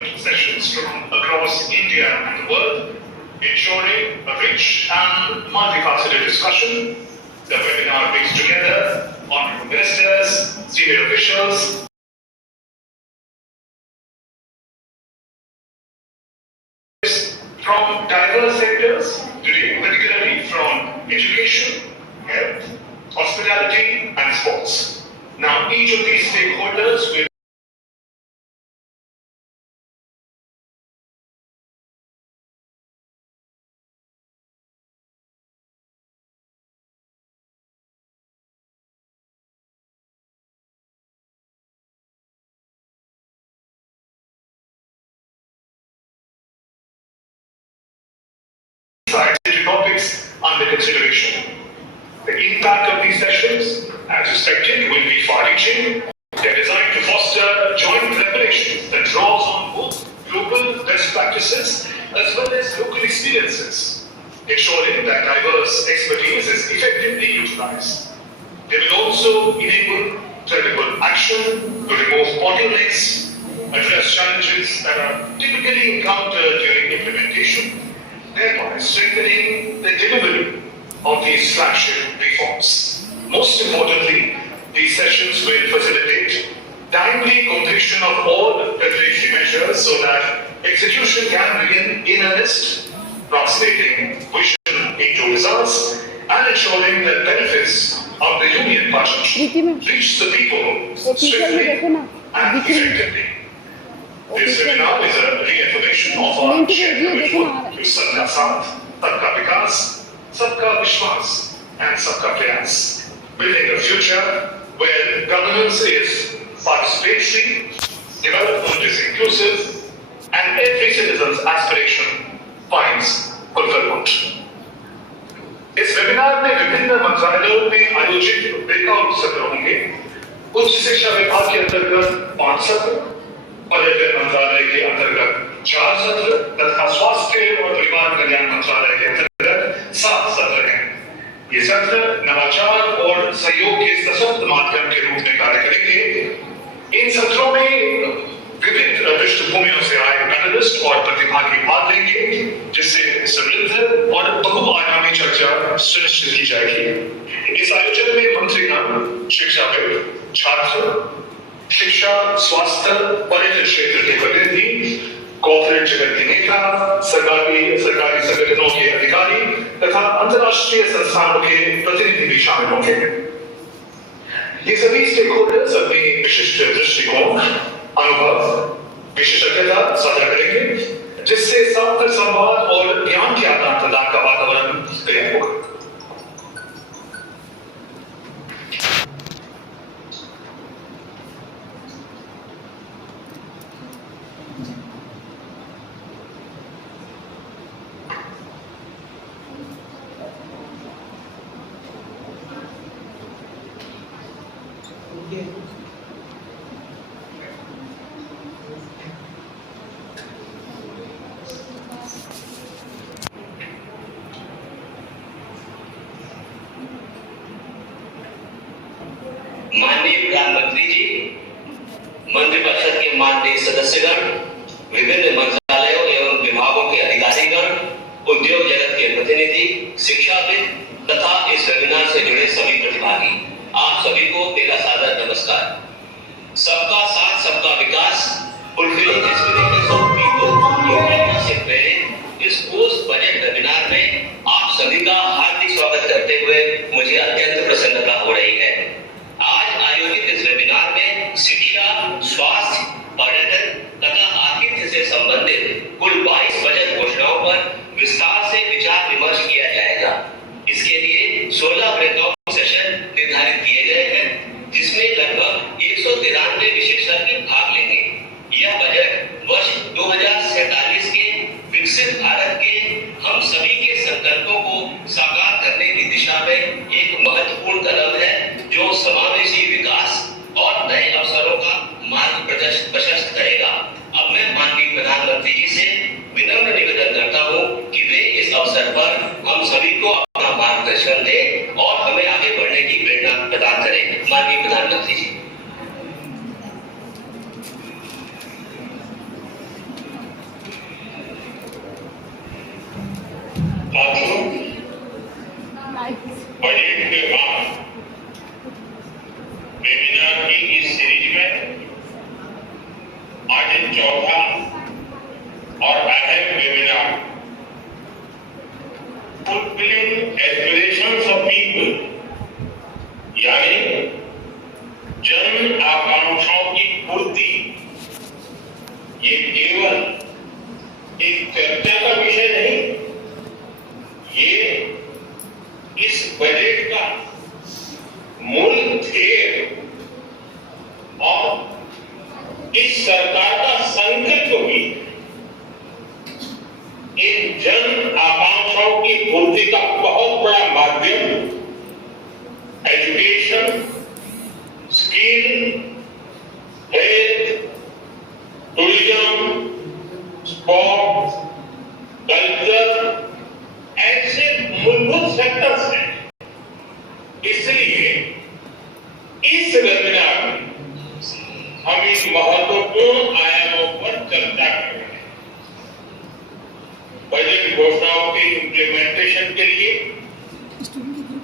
sessions from across India and the world, ensuring a rich and multifaceted discussion. The webinar brings together honorable ministers, senior officials, from diverse sectors, today particularly from education, health, hospitality and sports. Now each of these stakeholders will topics under consideration. The impact of these sessions, as expected, will be far-reaching. They are designed to foster joint preparations that draws on both global best practices as well as local experiences, ensuring that diverse expertise is effectively utilized. They will also enable credible action to remove bottlenecks, address challenges that are typically encountered during implementation, thereby strengthening the delivery of these flagship reforms. Most importantly, these sessions will facilitate timely completion of all preparatory measures so that execution can begin in earnest, translating vision into results and ensuring that benefits of the union budget reach the people swiftly and effectively. This webinar is a reaffirmation of our shared commitment to Sabka Saath, Sabka Vikas, Sabka Vishwas, and Sabka Prayas, building a future where governance is participatory, development is inclusive, and every citizen's aspiration finds fulfillment. इस webinar में विभिन्न मंत्रालयों में आयोजित breakout सत्र होंगे। उच्च शिक्षा विभाग के अंतर्गत 5 सत्र, पर्यटन मंत्रालय के अंतर्गत 4 सत्र तथा स्वास्थ्य और परिवार कल्याण मंत्रालय के अंतर्गत 7 सत्र हैं। ये सत्र नवाचार और सहयोग के सशक्त माध्यम के रूप में कार्य करेंगे। इन सत्रों में विभिन्न पृष्ठभूमियों से आए पैनलिस्ट और प्रतिभागी भाग लेंगे, जिससे समृद्ध और बहुआयामी चर्चा सुनिश्चित की जाएगी। इस आयोजन में मंत्रीगण, शिक्षाविद, छात्र, शिक्षा, स्वास्थ्य, पर्यटन क्षेत्र के प्रतिनिधि, कॉर्पोरेट जगत के नेता, सरकारी संगठनों के अधिकारी तथा अंतर्राष्ट्रीय संस्थानों के प्रतिनिधि भी शामिल होंगे। ये सभी स्टेक होल्डर्स अपनी विशिष्ट दृष्टिकोण, अनुभव, विशेषज्ञता साझा करेंगे, जिससे सार्थक संवाद और ज्ञान के आदान प्रदान का वातावरण तैयार होगा। माननीय प्रधानमंत्री जी, मंत्रिपरिषद के माननीय सदस्यगण, विभिन्न मंत्रालयों एवं विभागों के अधिकारीगण, उद्योग जगत के प्रतिनिधि, शिक्षाविद तथा इस वेबिनार से जुड़े सभी प्रतिभागी, आप सभी को मेरा सादर नमस्कार। सबका साथ सबका विकास, फुलफिलिंग एस्पिरेशंस ऑफ पीपल से पहले इस पोस्ट बजट वेबिनार में आप सभी का हार्दिक स्वागत करते हुए मुझे अत्यंत प्रसन्नता हो रही है। आज आयोजित इस वेबिनार में शिक्षा, स्वास्थ्य, पर्यटन तथा आतिथ्य से संबंधित कुल 22 बजट घोषणाओं पर विस्तार से विचार विमर्श किया जाएगा। इसके लिए 16 ब्रेकआउट सेशन निर्धारित किए गए हैं, जिसमें लगभग 193 विशेषज्ञ भाग लेंगे। यह बजट वर्ष 2047 के विकसित भारत के हम सभी के संकल्पों को साकार करने की दिशा में एक महत्वपूर्ण कदम है, जो समावेशी विकास और नए अवसरों का मार्ग प्रशस्त बजट के बाद वेबिनार की इस सीरीज में आज चौथा और अहम webinar fulfilling aspirations of people, यानी जन आकांक्षाओं की पूर्ति। ये केवल एक चर्चा का विषय नहीं, ये इस बजट का मूल ध्येय और इस सरकार का संकल्प भी इन जन आकांक्षाओं की पूर्ति का बहुत बड़ा माध्यम education, skill, health, tourism, sports, culture ऐसे मूलभूत सेक्टर्स हैं। इसलिए इस वेबिनार में हम इन महत्वपूर्ण आयामों पर चर्चा करेंगे। बजट घोषणाओं के इम्प्लीमेंटेशन के लिए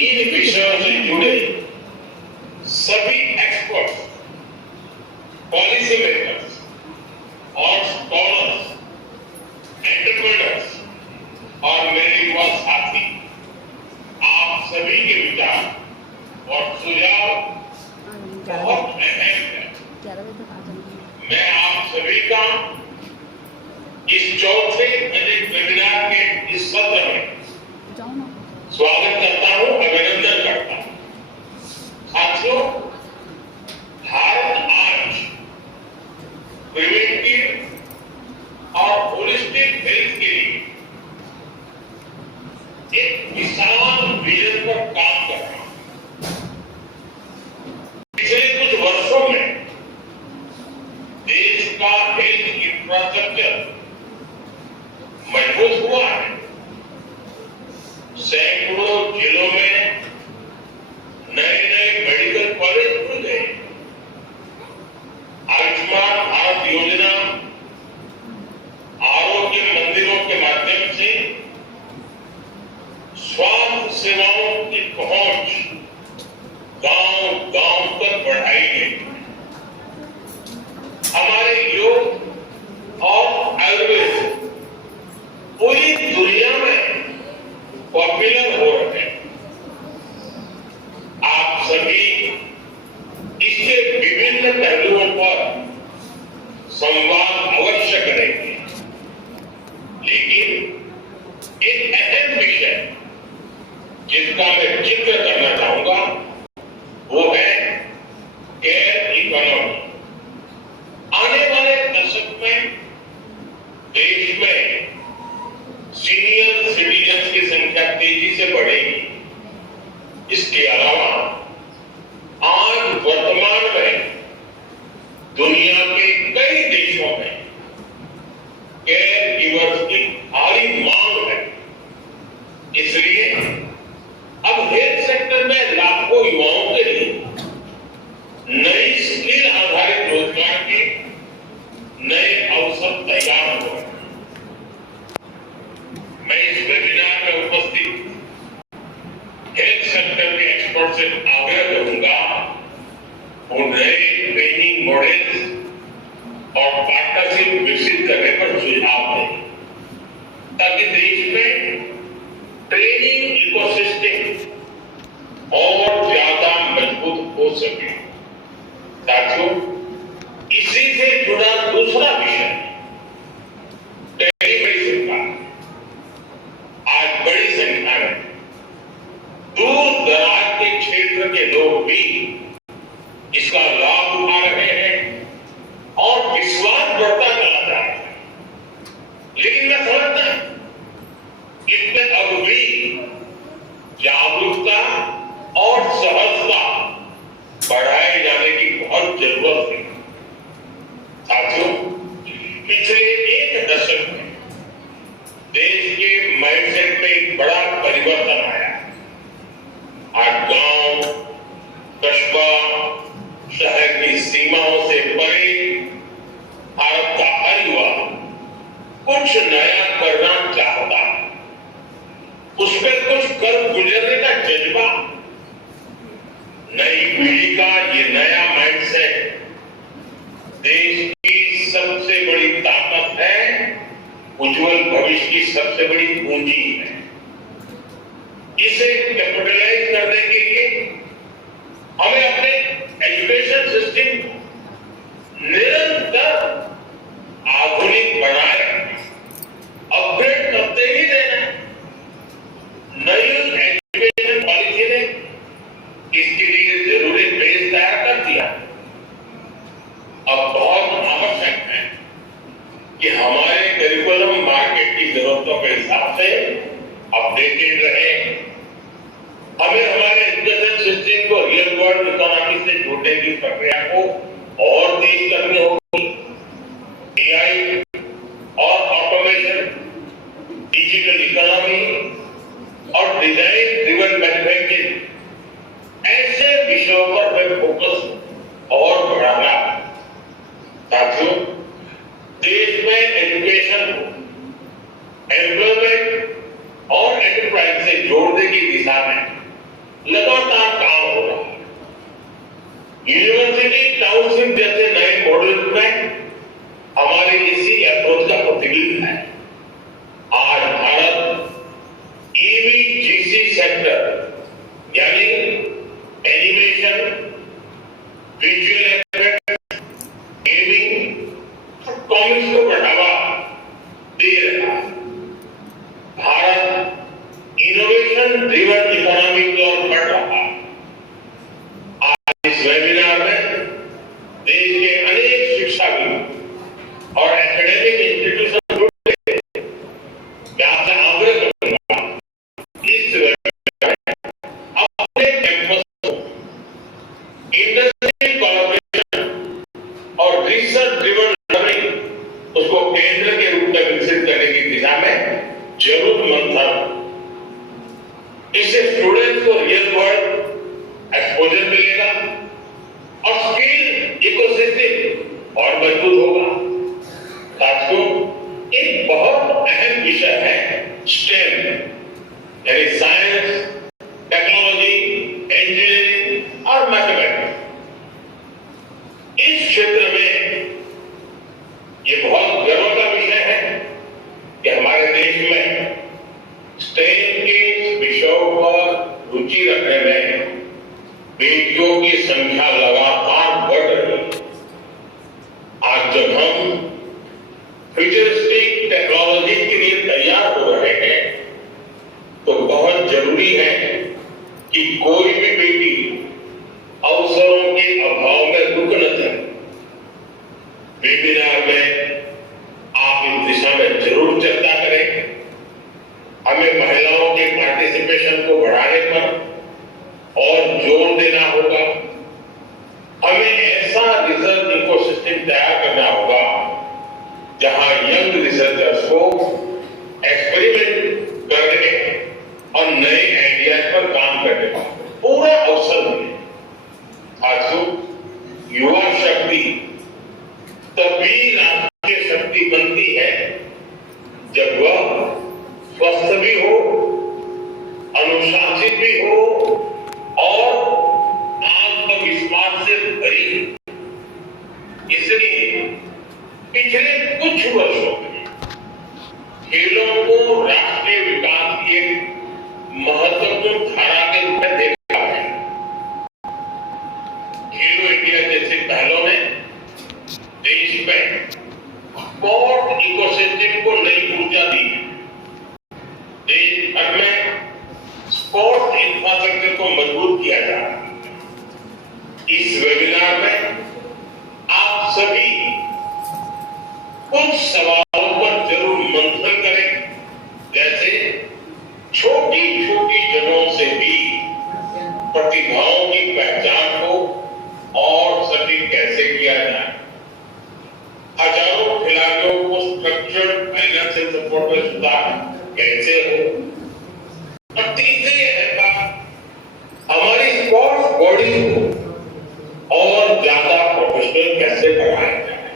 इन विषयों से जुड़े सभी एक्सपर्ट्स, पॉलिसी मेकर्स और स्कॉलर्स, एंटरप्रेन्योर्स और मेरे युवा साथी, आप सभी के विचार और सुझाव बहुत अहम है। मैं आप सभी का इस चौथे बजट वेबिनार के इस सत्र में स्वागत करता हूं, अभिनंदन करता हूं। साथियों, भारत आज प्रिवेंटिव और होलिस्टिक हेल्थ के लिए एक विशाल विजन पर काम कर रहा है। पिछले कुछ वर्षों में देश का हेल्थ इंफ्रास्ट्रक्चर मजबूत हुआ है। सैकड़ों जिलों में नए मेडिकल कॉलेज खुल गए। आयुष्मान भारत योजना, आरोग्य मंदिरों के माध्यम से स्वास्थ्य सेवाओं की पहुंच गांव-गांव तक बढ़ाई गई। हमारे योग और आयुर्वेद पूरी दुनिया में पॉपुलर हो रहे हैं। आप सभी इसके विभिन्न पहलुओं पर संवाद अवश्य करेंगे, लेकिन एक अहम विषय जिसका मैं जिक्र करना चाहूंगा वो है केयर इकोनॉमी। आने वाले दशक में देश में सीनियर सिटीजन्स की संख्या तेजी से बढ़ेगी। इसके अलावा आज वर्तमान में दुनिया के कई देशों में केयर गिवर्स की भारी मांग है। इसलिए अब हेल्थ सेक्टर में लाखों युवाओं के लिए नई स्किल आधारित रोजगार के नए अवसर तैयार हो रहे हैं। मैं इस वेबिनार में उपस्थित हेल्थ सेक्टर के एक्सपर्ट से आग्रह करूंगा वो नए ट्रेनिंग मॉडल्स और पार्टनरशिप विकसित करने पर सुझाव दें, ताकि देश में ट्रेनिंग इकोसिस्टम और ज्यादा मजबूत हो सके। साथियों, इसी से जुड़ा दूसरा विषय टेलीमेडिसिन का। आज बड़ी संख्या में दूर दराज के क्षेत्र के लोग भी इसका लाभ उठा रहे हैं और विश्वास बढ़ता चला जा रहा है। लेकिन मैं समझता हूं इसमें अब भी जागरूकता और सहजता बढ़ाए जाने की बहुत जरूरत है। साथियों, पिछले एक दशक में देश के माइंडसेट में एक बड़ा परिवर्तन आया। आज गांव, कस्बा, शहर की सीमाओं से परे भारत का हर युवा कुछ नया करना चाहता है। उस पर कुछ कर गुजरने का जज्बा सबसे बड़ी ताकत है, उज्जवल भविष्य की सबसे बड़ी पूंजी है। इसे कैपिटलाइज करने के लिए हमें अपने एजुकेशन सिस्टम को निरंतर आधुनिक बनाए रखना, अपग्रेड करते ही रहना। नई एजुकेशन पॉलिसी ने इसके लिए जरूरी बेस तैयार कर दिया। अब बहुत आवश्यक है कि हमारे करिकुलम मार्केट की जरूरतों के हिसाब से अपडेटेड रहे। हमें हमारे एजुकेशन सिस्टम को रियल वर्ल्ड इकोनॉमी से जोड़ने की प्रक्रिया को और तेज करनी होगी। एआई और ऑटोमेशन, डिजिटल इकोनॉमी और डिजाइन ड्रिवन मैन्युफैक्चरिंग ऐसे विषयों पर मैं फोकस और बढ़ाना। साथियों, देश में एजुकेशन को एम्प्लॉयमेंट और एंटरप्राइज से जोड़ने की दिशा में लगातार काम हो रहा है। यूनिवर्सिटी टाउनशिप जैसे नए मॉडल में हमारे इसी अप्रोच का प्रतिबिंब है। आज भारत ईवीजीसी सेक्टर यानी एनिमेशन, विजुअल इफेक्ट, गेमिंग और कॉमिक्स को बढ़ावा दे रहा है। भारत इनोवेशन ड्रिवन इकोनॉमी की ओर बढ़ रहा है। आज इस वेबिनार में देश के अनेक शिक्षाविद और एकेडमिक इंस्टीट्यूशन जुड़े हैं। मैं आपसे आग्रह करूंगा, इस वेबिनार में अपने कैंपस को इंडस्ट्री कोलैबोरेशन और रिसर्च ड्रिवन लर्निंग उसको केंद्र के रूप में विकसित करने की दिशा में जरूर मंथन। इससे स्टूडेंट्स को रियल वर्ल्ड एक्सपोजर मिलेगा और स्किल इकोसिस्टम और मजबूत होगा। साथियों, एक बहुत अहम विषय है स्टेम यानी साइंस, टेक्नोलॉजी, इंजीनियरिंग और मैथमेटिक्स। इस क्षेत्र में ये बहुत गर्व का विषय है कि हमारे देश में स्टेम के विषयों पर रुचि रखने में बेटियों की संख्या लगातार बढ़ रही है। आज जब हम फ्यूचरिस्टिक टेक्नोलॉजी के लिए तैयार हो रहे हैं तो बहुत जरूरी है कि कोई भी बेटी अवसरों के अभाव में रुक न जाए। वेबिनार में आप इस दिशा में जरूर चर्चा करें। हमें महिलाओं के पार्टिसिपेशन को बढ़ाने पर और जोर देना होगा। हमें ऐसा रिसर्च इकोसिस्टम तैयार करना होगा जहां यंग रिसर्चर्स को एक्सपेरिमेंट करने और नए आइडियाज पर काम करने का पूरा अवसर मिले। साथियों, युवा शक्ति तभी राष्ट्रीय शक्ति बनती है जब वह स्वस्थ भी हो, अनुशासित भी हो और आत्मविश्वास से भरी। इसलिए पिछले कुछ वर्षों में खेलों को राष्ट्रीय विकास की एक महत्वपूर्ण धारा के रूप में देखा है। खेलो इंडिया जैसे पहलों ने देश में स्पोर्ट इकोसिस्टम को नई ऊर्जा दी है। देश भर में स्पोर्ट इंफ्रास्ट्रक्चर को मजबूत किया जा रहा है। इस वेबिनार में आप सभी कुछ सवालों पर जरूर मंथन करें, जैसे छोटी छोटी जगहों से भी प्रतिभाओं की पहचान को और सटीक कैसे किया जाए। हजारों खिलाड़ियों को स्ट्रक्चर्ड फाइनेंशियल सपोर्ट में सुधार कैसे हो। और तीसरी अहम बात, हमारी स्पोर्ट्स बॉडी को और ज्यादा प्रोफेशनल कैसे बनाया जाए।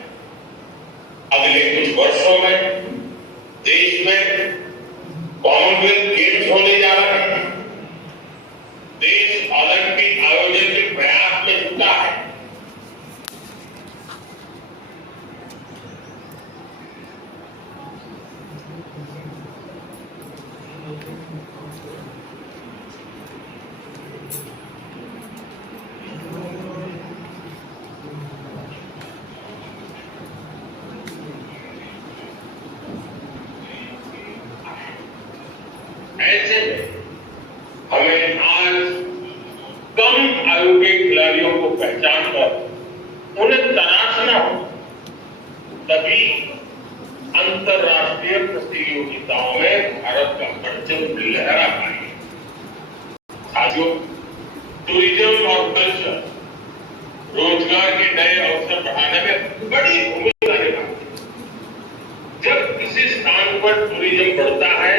अगले कुछ वर्षों में देश में कॉमनवेल्थ गेम्स होने जा रहे हैं। देश ओलंपिक आयोजन के प्रयास में जुटा है। ऐसे में हमें आज कम आयु के खिलाड़ियों को पहचान कर उन्हें तराशना हो, तभी अंतर्राष्ट्रीय प्रतियोगिताओं में भारत का परचम लहरा पाएगा। साथियों, टूरिज्म और कल्चर रोजगार के नए अवसर बढ़ाने में बड़ी भूमिका निभाते हैं। जब किसी स्थान पर टूरिज्म बढ़ता है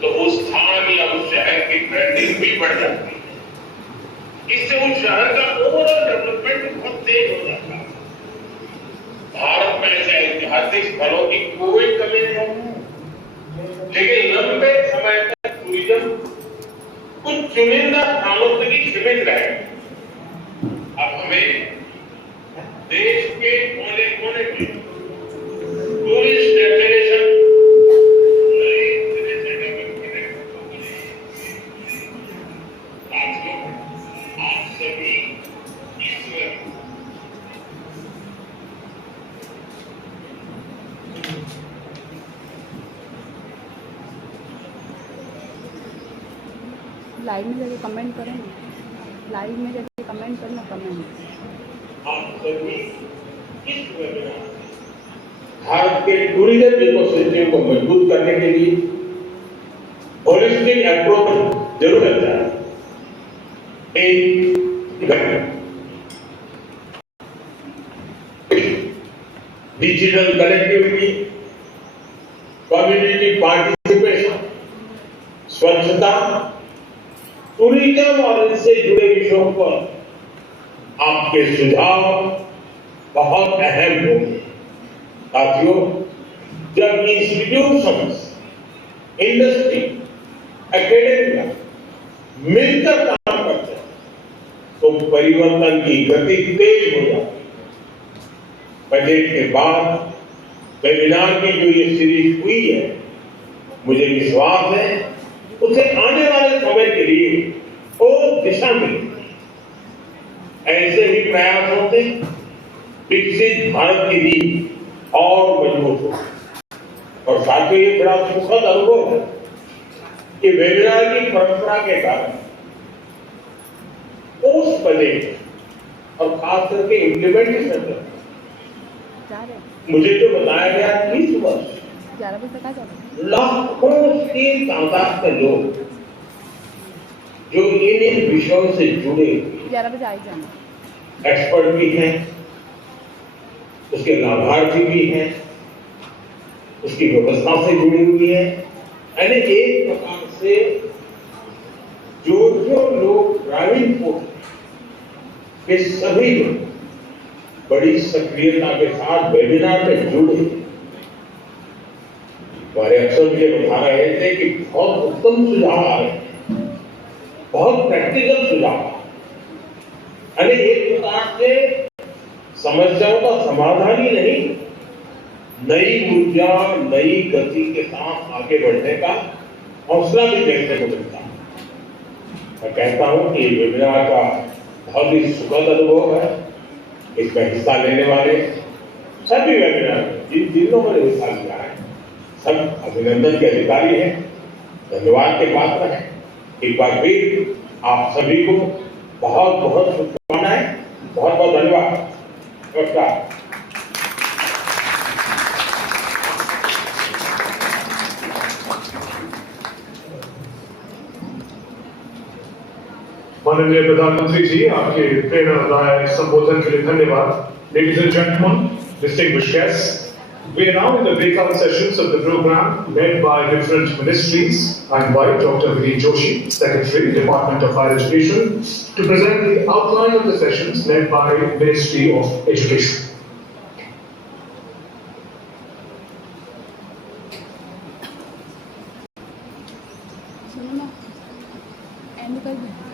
तो उस स्थान या उस शहर की ब्रांडिंग भी बढ़ जाती है। इससे उस शहर का ओवरऑल डेवलपमेंट बहुत तेज हो जाता है। भारत में ऐसे ऐतिहासिक स्थलों की कोई कमी नहीं है, लेकिन लंबे समय तक टूरिज्म कुछ चुनिंदा स्थानों तक ही सीमित रहे। अब हमें देश के कोने कोने में टूरिस्ट डेस्टिनेशन लाइव में जाके कमेंट करें, लाइव में जाके कमेंट करना, कमेंट। आप सभी इस वेबिनार भारत के टूरिज्म इकोसिस्टम को मजबूत करने के लिए होलिस्टिक अप्रोच जरूर अच्छा है। डिजिटल कनेक्टिविटी, कम्युनिटी पार्टिसिपेशन, स्वच्छता, टूरिज्म और इनसे जुड़े विषयों पर आपके सुझाव बहुत अहम होंगे। साथियों, जब इंस्टीट्यूशंस, इंडस्ट्री, एकेडेमिया मिलकर काम करते हैं तो परिवर्तन की गति तेज हो जाती है। बजट के बाद वेबिनार की जो ये सीरीज हुई है, मुझे विश्वास है उसे आने वाले समय के लिए और दिशा मिलेगी। ऐसे ही प्रयास होते विकसित भारत की नींव और मजबूत हो। और साथियों, ये बड़ा सुखद अनुभव है कि वेबिनार की परंपरा के कारण पोस्ट बजट और खास करके इम्प्लीमेंटेशन पर मुझे जो बताया गया 30 वर्ष 11 बजे तक आ जाओ। लाखों की तादाद में लोग जो इन विषयों से जुड़े 11 बजे आ ही जाना। एक्सपर्ट भी हैं, उसके लाभार्थी भी हैं, उसकी व्यवस्था से जुड़ी हुई है। यानी एक प्रकार से जो लोग ड्राइविंग फोर्स के सभी लोग बड़ी सक्रियता के साथ वेबिनार में जुड़े। हमारे अक्सर मुझे बता रहे थे कि बहुत उत्तम सुझाव आ रहे हैं, बहुत प्रैक्टिकल सुझाव। यानी एक प्रकार से समस्याओं का समाधान ही नहीं, नई ऊर्जा, नई गति के साथ आगे बढ़ने का हौसला भी देखने को मिलता है। मैं कहता हूं कि वेबिनार का बहुत ही सुखद अनुभव है। इसमें हिस्सा लेने वाले सभी वेबिनार जिन लोगों ने हिस्सा लिया है, सब अभिनंदन के अधिकारी हैं, धन्यवाद के पात्र हैं। एक बार फिर आप सभी को बहुत बहुत शुभकामनाएं, बहुत बहुत धन्यवाद। नमस्कार। माननीय प्रधानमंत्री जी, आपके प्रेरणादायक संबोधन के लिए धन्यवाद। Ladies and gentlemen, distinguished guests, we are now in the breakout sessions of the program led by different ministries. I invite Dr. Vineet Joshi, Secretary, Department of Higher Education, to present the outline of the sessions led by Ministry of Education. सुनो ना, and कर दो।